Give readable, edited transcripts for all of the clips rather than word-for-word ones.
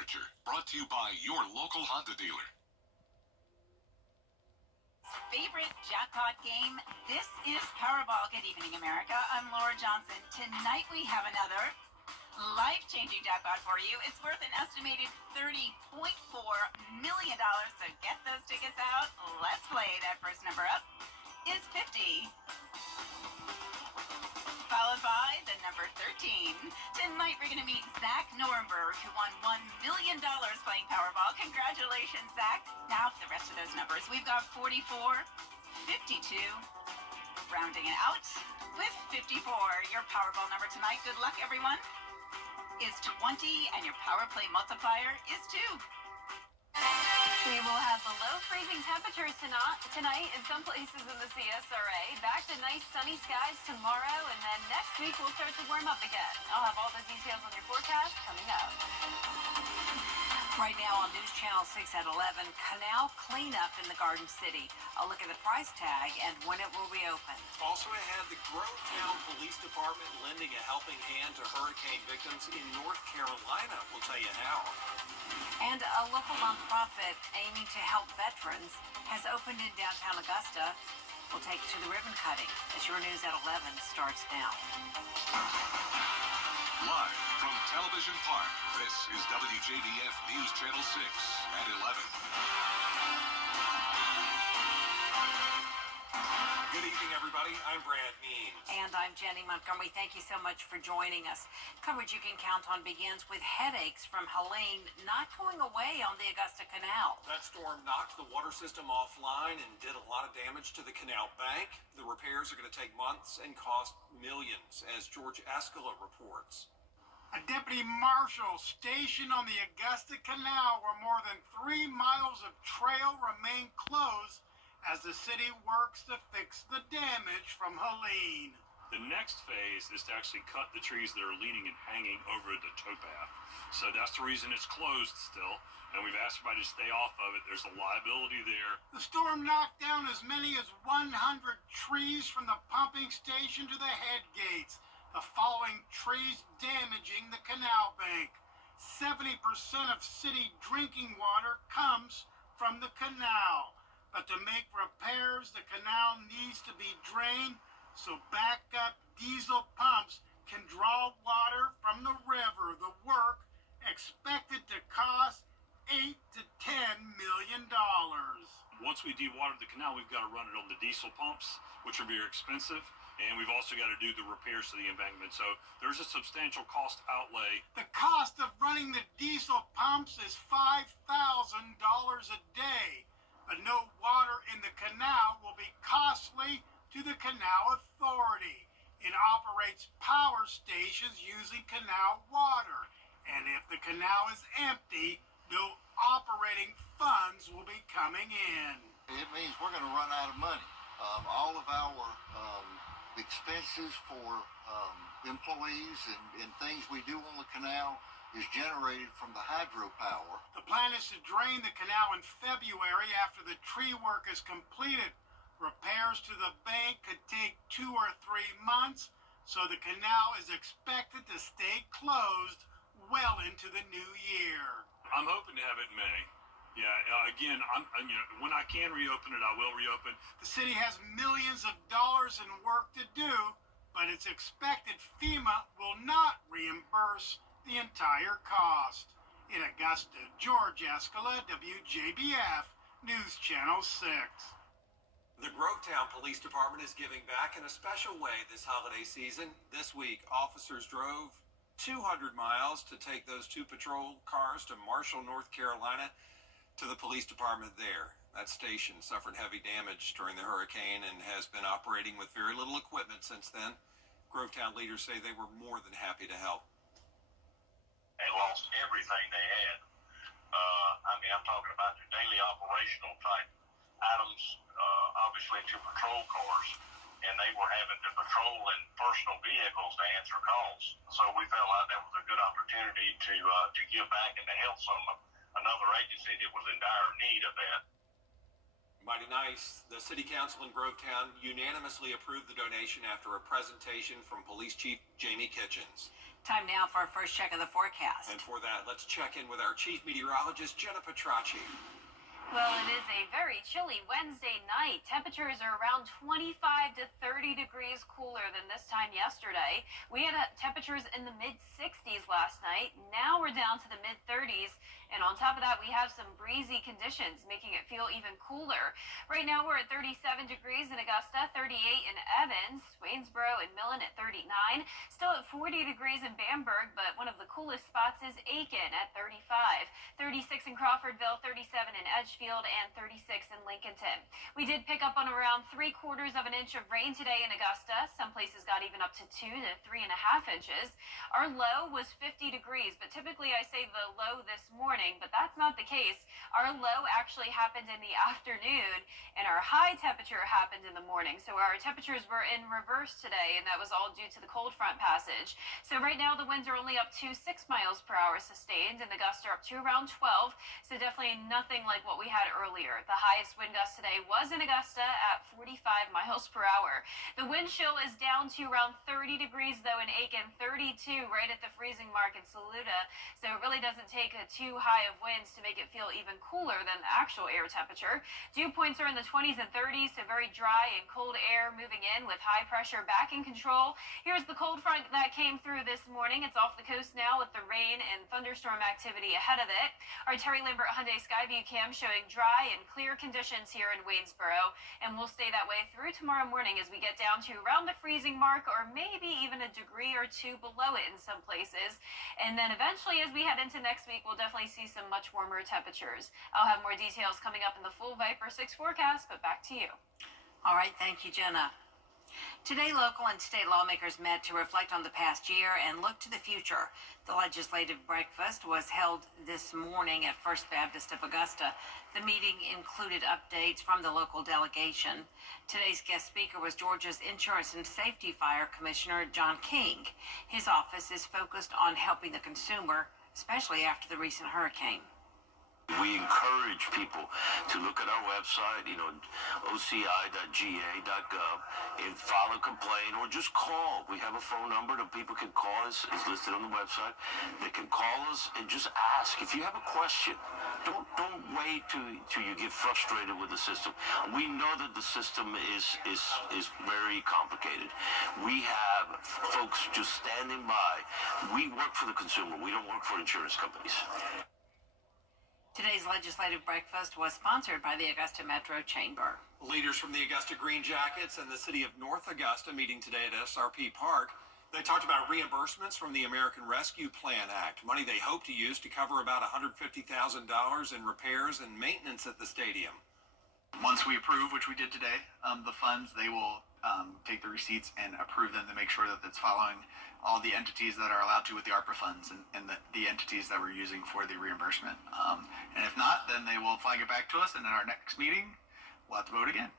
temperature. Brought to you by your local Honda dealer. Favorite jackpot game? This is Powerball. Good evening, America. I'm Laura Johnson. Tonight we have another life-changing jackpot for you. It's worth an estimated $30.4 million. So get those tickets out. Let's play. That first number up is 50. Followed by the number 13. Tonight we're going to meet Zach Nuremberg, who won $1 million playing Powerball. Congratulations, Zach. Now for the rest of those numbers. We've got 44, 52, rounding it out with 54. Your Powerball number tonight, good luck everyone, is 20, and your Power Play multiplier is 2. We will have below freezing temperatures tonight in some places in the CSRA. Back to nice sunny skies tomorrow, and then next week we'll start to warm up again. I'll have all the details on your forecast coming up. Right now on News Channel 6 at 11, canal cleanup in the Garden City. I'll look at the price tag and when it will reopen. Also ahead, the Grovetown Police Department lending a helping hand to hurricane victims in North Carolina. We'll tell you how. And a local nonprofit aiming to help veterans has opened in downtown Augusta. We'll take you to the ribbon cutting as your news at 11 starts now. Live from Television Park, this is WJBF News Channel 6 at 11. Good evening, everybody. I'm Brad Means. And I'm Jenny Montgomery. Thank you so much for joining us. Coverage you can count on begins with headaches from Helene not going away on the Augusta Canal. That storm knocked the water system offline and did a lot of damage to the canal bank. The repairs are going to take months and cost millions, as George Escala reports. A deputy marshal stationed on the Augusta Canal, where more than 3 miles of trail remain closed as the city works to fix the damage from Helene. The next phase is to actually cut the trees that are leaning and hanging over the towpath. So that's the reason it's closed still, and we've asked everybody to stay off of it. There's a liability there. The storm knocked down as many as 100 trees from the pumping station to the head gates, the falling trees damaging the canal bank. 70% of city drinking water comes from the canal. But to make repairs, the canal needs to be drained so backup diesel pumps can draw water from the river. The work expected to cost $8 to $10 million. Once we dewater the canal, we've got to run it on the diesel pumps, which are very expensive, and we've also got to do the repairs to the embankment. So there's a substantial cost outlay. The cost of running the diesel pumps is $5,000 a day. But no water in the canal will be costly to the Canal Authority. It operates power stations using canal water. And if the canal is empty, no operating funds will be coming in. It means we're going to run out of money. All of our expenses for employees and things we do on the canal is generated from the hydropower. The plan is to drain the canal in February after the tree work is completed. Repairs to the bank could take 2 or 3 months, so the canal is expected to stay closed well into the new year. I'm hoping to have it in May. Yeah, again, when I can reopen it, I will reopen. The city has millions of dollars in work to do, but it's expected FEMA will not reimburse the entire cost. In Augusta, George Escala, WJBF, News Channel 6. The Grovetown Police Department is giving back in a special way this holiday season. This week, officers drove 200 miles to take those 2 patrol cars to Marshall, North Carolina, to the police department there. That station suffered heavy damage during the hurricane and has been operating with very little equipment since then. Grovetown leaders say they were more than happy to help. They lost everything they had. I'm talking about the daily operational type items, obviously to patrol cars, and they were having to patrol in personal vehicles to answer calls. So we felt like that was a good opportunity to give back and to help another agency that was in dire need of that. Mighty nice. The City Council in Grovetown unanimously approved the donation after a presentation from Police Chief Jamie Kitchens. Time now for our first check of the forecast. And for that, let's check in with our chief meteorologist, Jenna Petracci. Well, it is a very chilly Wednesday night. Temperatures are around 25 to 30 degrees cooler than this time yesterday. We had temperatures in the mid-60s last night. Now we're down to the mid-30s. And on top of that, we have some breezy conditions, making it feel even cooler. Right now, we're at 37 degrees in Augusta, 38 in Evans, Waynesboro and Millen at 39. Still at 40 degrees in Bamberg, but one of the coolest spots is Aiken at 35. 36 in Crawfordville, 37 in Edgefield, and 36 in Lincolnton. We did pick up on around 3/4 of an inch of rain today in Augusta. Some places got even up to 2 to 3.5 inches. Our low was 50 degrees, but typically I say the low this morning, but that's not the case. Our low actually happened in the afternoon, and our high temperature happened in the morning. So our temperatures were in reverse today, and that was all due to the cold front passage. So right now the winds are only up to 6 miles per hour sustained, and the gusts are up to around 12. So definitely nothing like what we had earlier. The highest wind gust today was in Augusta at 45 miles per hour. The wind chill is down to around 30 degrees though in Aiken, 32 right at the freezing mark in Saluda. So it really doesn't take a too high of winds to make it feel even cooler than the actual air temperature. Dew points are in the 20s and 30s, so very dry and cold air moving in with high pressure back in control. Here's the cold front that came through this morning. It's off the coast now with the rain and thunderstorm activity ahead of it. Our Terry Lambert Hyundai Skyview cam showing dry and clear conditions here in Waynesboro, and we'll stay that way through tomorrow morning as we get down to around the freezing mark or maybe even a degree or two below it in some places. And then eventually as we head into next week, we'll definitely see some much warmer temperatures. I'll have more details coming up in the full Viper 6 forecast, but back to you. All right, thank you, Jenna. Today, local and state lawmakers met to reflect on the past year and look to the future. The legislative breakfast was held this morning at First Baptist of Augusta. The meeting included updates from the local delegation. Today's guest speaker was Georgia's Insurance and Safety Fire Commissioner John King. His office is focused on helping the consumer, especially after the recent hurricane. We encourage people to look at our website, oci.ga.gov, and file a complaint or just call. We have a phone number that people can call us. It's listed on the website. They can call us and just ask. If you have a question, don't wait till you get frustrated with the system. We know that the system is very complicated. We have folks just standing by. We work for the consumer. We don't work for insurance companies. Today's legislative breakfast was sponsored by the Augusta Metro Chamber. Leaders from the Augusta Green Jackets and the city of North Augusta meeting today at SRP Park. They talked about reimbursements from the American Rescue Plan Act, money they hope to use to cover about $150,000 in repairs and maintenance at the stadium. Once we approve, which we did today, the funds, they will take the receipts and approve them to make sure that it's following all the entities that are allowed to with the ARPA funds and the entities that we're using for the reimbursement. And if not, then they will flag it back to us, and in our next meeting, we'll have to vote again.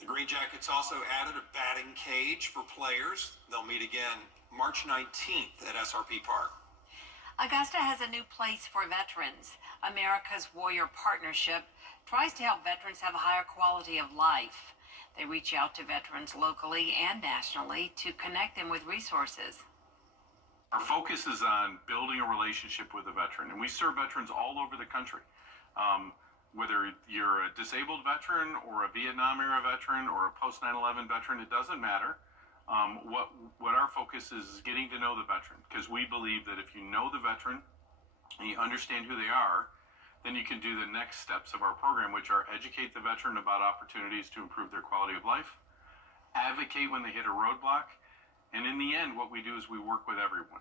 The Green Jackets also added a batting cage for players. They'll meet again March 19th at SRP Park. Augusta has a new place for veterans. America's Warrior Partnership tries to help veterans have a higher quality of life. They reach out to veterans locally and nationally to connect them with resources. Our focus is on building a relationship with a veteran, and we serve veterans all over the country. Whether you're a disabled veteran or a Vietnam era veteran or a post 9/11 veteran, it doesn't matter. What our focus is getting to know the veteran, because we believe that if you know the veteran and you understand who they are, then you can do the next steps of our program, which are educate the veteran about opportunities to improve their quality of life, advocate when they hit a roadblock, and in the end, what we do is we work with everyone.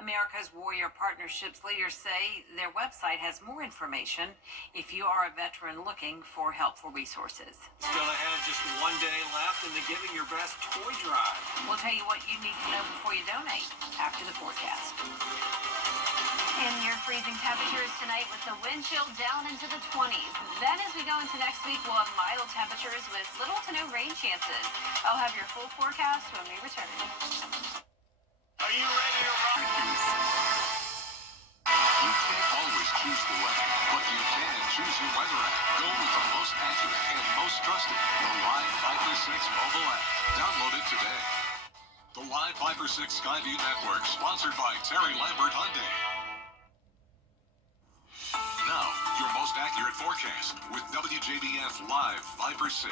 America's Warrior Partnerships leaders say their website has more information if you are a veteran looking for helpful resources. Still ahead, just one day left in the Giving Your Best toy drive. We'll tell you what you need to know before you donate after the forecast. In your freezing temperatures tonight with the wind chill down into the 20s. Then as we go into next week, we'll have mild temperatures with little to no rain chances. I'll have your full forecast when we return. Are you ready to rock? You can't always choose the weather, but you can choose your weather app. Go with the most accurate and most trusted, the Live Viper 6 mobile app. Download it today. The Live 5 for 6 Skyview Network, sponsored by Terry Lambert Hyundai. Now, your most accurate forecast with WJBF Live 5 for 6.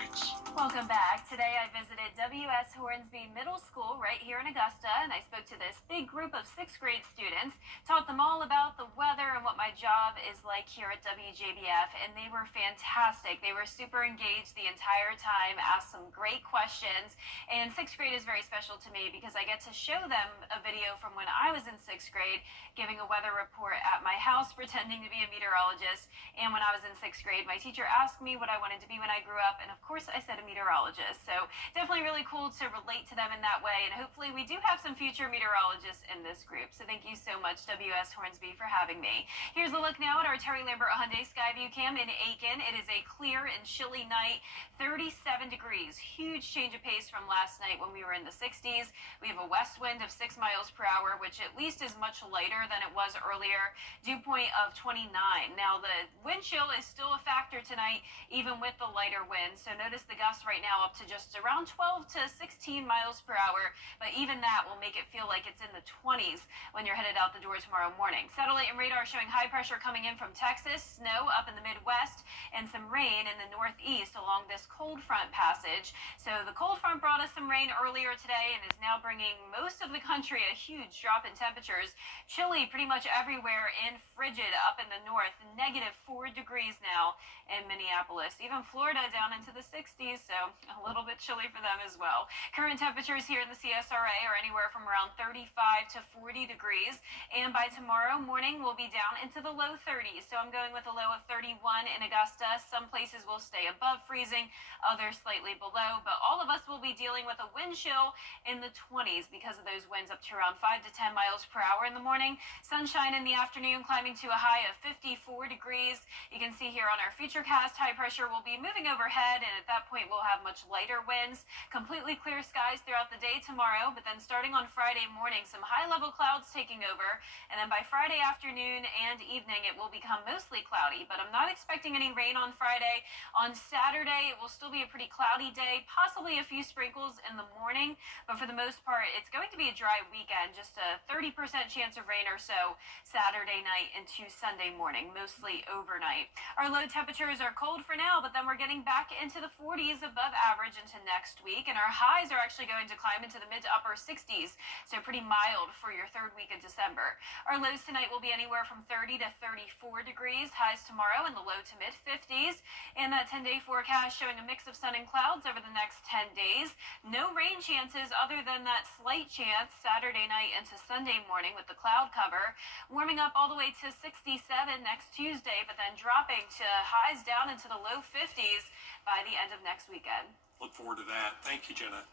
Welcome back. Today I visited W.S. Hornsby Middle School right here in Augusta, and I spoke to this big group of 6th grade students, taught them all about the weather and what my job is like here at WJBF, and they were fantastic. They were super engaged the entire time, asked some great questions, and 6th grade is very special to me because I get to show them a video from when I was in 6th grade, giving a weather report at my house, pretending to be a meteorologist, and when I was in 6th grade, my teacher asked me what I wanted to be when I grew up, and of course I said a meteorologist. So definitely really cool to relate to them in that way, and hopefully we do have some future meteorologists in this group. So thank you so much, W.S. Hornsby, for having me. Here's a look now at our Terry Lambert Hyundai Skyview Cam in Aiken. It is a clear and chilly night, 37 degrees. Huge change of pace from last night when we were in the 60s. We have a west wind of 6 miles per hour, which at least is much lighter than it was earlier. Dew point of 29. Now the wind chill is still a factor tonight, even with the lighter wind. So notice the gusts right now up to just around 12 to 16 miles per hour, but even that will make it feel like it's in the 20s when you're headed out the door tomorrow morning. Satellite and radar showing high pressure coming in from Texas, snow up in the Midwest, and some rain in the Northeast along this cold front passage. So the cold front brought us some rain earlier today and is now bringing most of the country a huge drop in temperatures. Chilly pretty much everywhere and frigid up in the north, -4 degrees now in Minneapolis. Even Florida down into the 60s, so a little bit chilly for them as well. Current temperatures here in the CSRA are anywhere from around 35 to 40 degrees, and by tomorrow morning we'll be down into the low 30s. So I'm going with a low of 31 in Augusta. Some places will stay above freezing, others slightly below, but all of us will be dealing with a wind chill in the 20s because of those winds up to around 5 to 10 miles per hour in the morning. Sunshine in the afternoon, climbing to a high of 54 degrees. You can see here on our Futurecast, high pressure will be moving overhead, and at that point we'll have much lighter winds. Completely clear skies throughout the day tomorrow, but then starting on Friday morning, some high-level clouds taking over, and then by Friday afternoon and evening it will become mostly cloudy, but I'm not expecting any rain on Friday. On Saturday, it will still be a pretty cloudy day, possibly a few sprinkles in the morning, but for the most part, it's going to be a dry weekend, just a 30% chance of rain or so Saturday night into Sunday morning, mostly overnight. Our low temperatures are cold for now, but then we're getting back into the 40s above average into next week, and our highs are actually going to climb into the mid to upper 60s, so pretty mild for your third week of December. Our lows tonight will be anywhere from 30 to 34 degrees, highs tomorrow in the low to mid 50s, and that 10-day forecast showing a mix of sun and clouds over the next 10 days. No rain chances other than that slight chance Saturday night into Sunday morning with the cloud cover, warming up all the way to 67 next Tuesday, but then dropping to highs down into the low 50s by the end of next weekend. Look forward to that. Thank you, Jenna.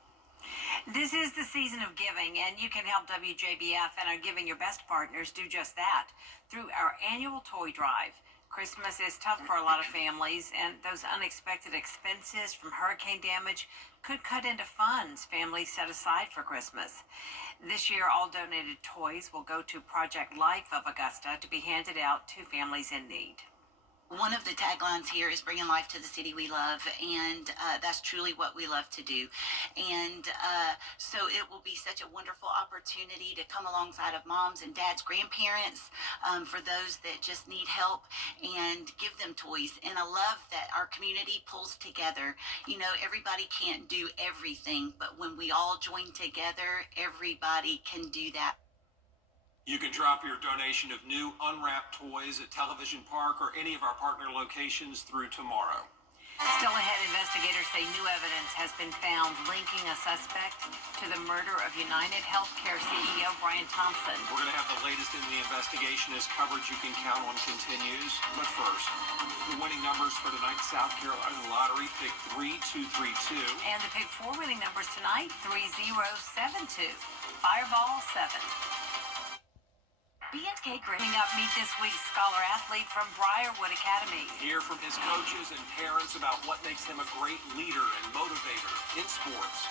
This is the season of giving, and you can help WJBF and our Giving Your Best partners do just that through our annual toy drive. Christmas is tough for a lot of families, and those unexpected expenses from hurricane damage could cut into funds families set aside for Christmas. This year, all donated toys will go to Project Life of Augusta to be handed out to families in need. One of the taglines here is bringing life to the city we love, and that's truly what we love to do. And so it will be such a wonderful opportunity to come alongside of moms and dads, grandparents, for those that just need help, and give them toys. And I love that our community pulls together. You know, everybody can't do everything, but when we all join together, everybody can do that. You can drop your donation of new unwrapped toys at Television Park or any of our partner locations through tomorrow. Still ahead, investigators say new evidence has been found linking a suspect to the murder of United Healthcare CEO Brian Thompson. We're going to have the latest in the investigation as coverage you can count on continues. But first, the winning numbers for tonight's South Carolina Lottery, pick 3232. And the pick 4 winning numbers tonight, 3072. Fireball 7. BNK bringing up, meet this week's scholar athlete from Briarwood Academy. Hear from his coaches and parents about what makes him a great leader and motivator in sports.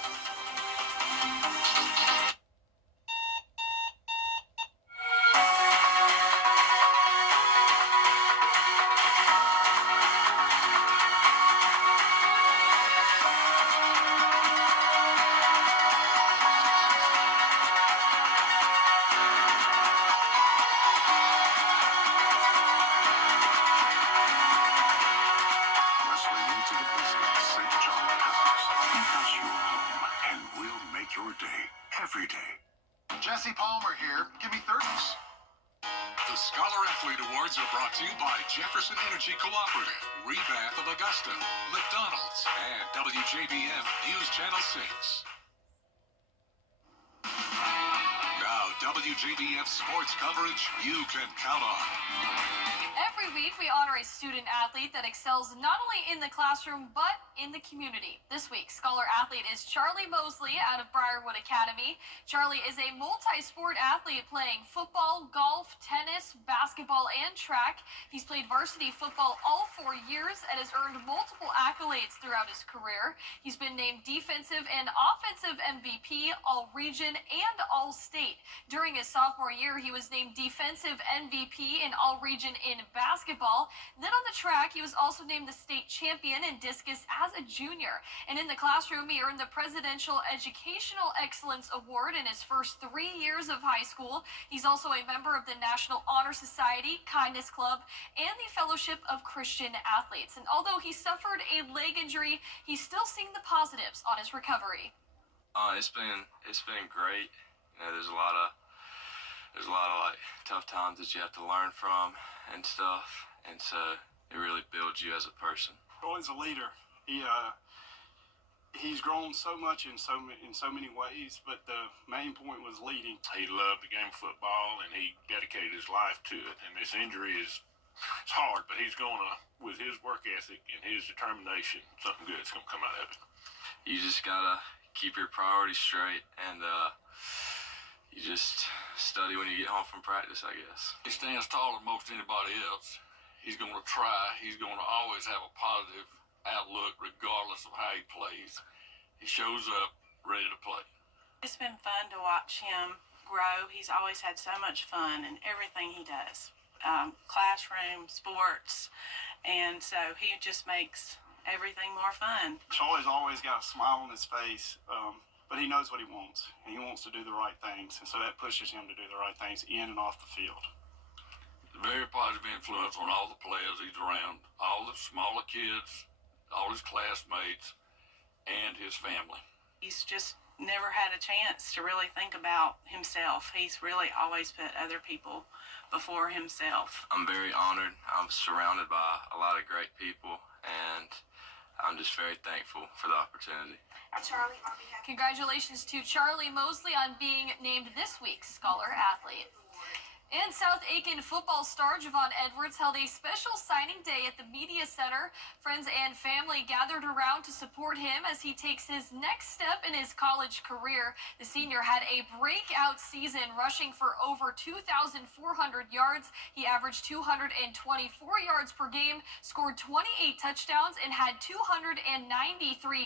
Scholar Athlete Awards are brought to you by Jefferson Energy Cooperative, Rebath of Augusta, McDonald's, and WJBF News Channel 6. Now, WJBF sports coverage you can count on. Every week, we honor a student athlete that excels not only in the classroom, but in the community. This week, Scholar Athlete is Charlie Mosley out of Briarwood Academy. Charlie is a multi-sport athlete playing football, golf, tennis, basketball, and track. He's played varsity football all 4 years and has earned multiple accolades throughout his career. He's been named defensive and offensive MVP, all-region, and all-state. During his sophomore year, he was named defensive MVP and all-region in basketball. Then on the track, he was also named the state champion in discus as a junior. And in the classroom, he earned the Presidential Educational Excellence Award in his first 3 years of high school. He's also a member of the National Honor Society, Kindness Club, and the Fellowship of Christian Athletes. And although he suffered a leg injury, he's still seeing the positives on his recovery. It's been great. You know, there's a lot of like tough times that you have to learn from and stuff, and so it really builds you as a person. Charlie's a leader. He's grown so much in so many ways, but the main point was leading. He loved the game of football, and he dedicated his life to it. And this injury it's hard, but he's with his work ethic and his determination, something good's going to come out of it. You just gotta keep your priorities straight, and you just study when you get home from practice, I guess. He stands taller than most anybody else. He's going to try. He's going to always have a positive outlook regardless of how he plays. He shows up ready to play. It's been fun to watch him grow. He's always had so much fun in everything he does. Classroom, sports, and so he just makes everything more fun. Charlie's always got a smile on his face. But he knows what he wants, and he wants to do the right things, and so that pushes him to do the right things in and off the field. Very positive influence on all the players he's around, all the smaller kids, all his classmates, and his family. He's just never had a chance to really think about himself. He's really always put other people before himself. I'm very honored. I'm surrounded by a lot of great people, and I'm just very thankful for the opportunity. Charlie, congratulations to Charlie Mosley on being named this week's Scholar Athlete. And South Aiken football star Javon Edwards held a special signing day at the Media Center. Friends and family gathered around to support him as he takes his next step in his college career. The senior had a breakout season, rushing for over 2,400 yards. He averaged 224 yards per game, scored 28 touchdowns, and had 293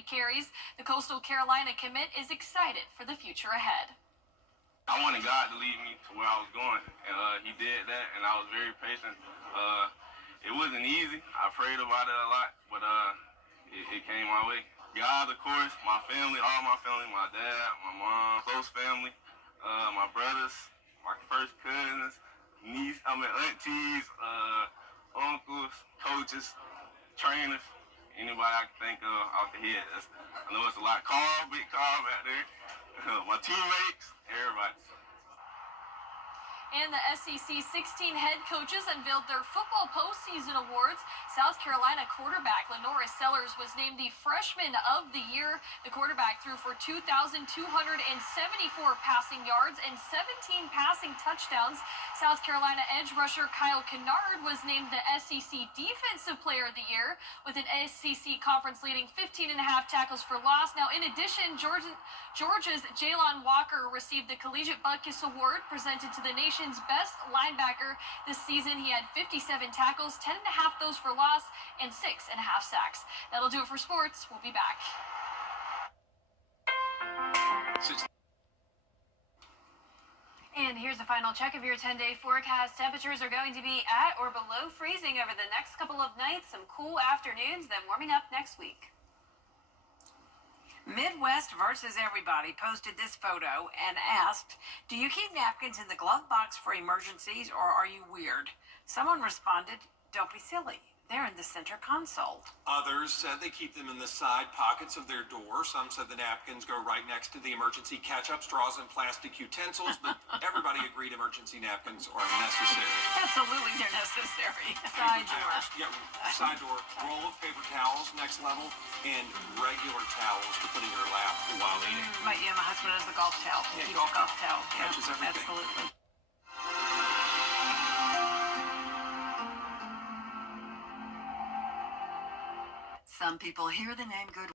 carries. The Coastal Carolina commit is excited for the future ahead. I wanted God to lead me to where I was going, and he did that, and I was very patient. It wasn't easy. I prayed about it a lot, but it came my way. God, of course, my family, all my family, my dad, my mom, close family, my brothers, my first cousins, aunties, uncles, coaches, trainers, anybody I can think of off the head. I know it's a lot. Carl, big Carl back there. My teammates, everybody. And the SEC 16 head coaches unveiled their football postseason awards. South Carolina quarterback Lenora Sellers was named the Freshman of the Year. The quarterback threw for 2,274 passing yards and 17 passing touchdowns. South Carolina edge rusher Kyle Kennard was named the SEC Defensive Player of the Year with an SEC conference leading 15.5 tackles for loss. Now, in addition, Georgia's Jalen Walker received the Collegiate Butkus Award presented to the nation's best linebacker this season. He had 57 tackles, 10.5 those for loss, and 6.5 sacks. That'll do it for sports. We'll be back. And here's a final check of your 10-day forecast. Temperatures are going to be at or below freezing over the next couple of nights. Some cool afternoons, then warming up next week. Midwest versus Everybody posted this photo and asked, do you keep napkins in the glove box for emergencies, or are you weird? Someone responded, don't be silly. They're in the center console. Others said they keep them in the side pockets of their door. Some said the napkins go right next to the emergency ketchup, straws, and plastic utensils, but everybody agreed emergency napkins are necessary. Absolutely, they're necessary. Side door. Yeah, side door, roll of paper towels, next level, and regular towels to put in your lap while eating. My husband has a golf towel. Yeah, Keeps golf a golf towel. Catches everything. Absolutely. Some people hear the name Good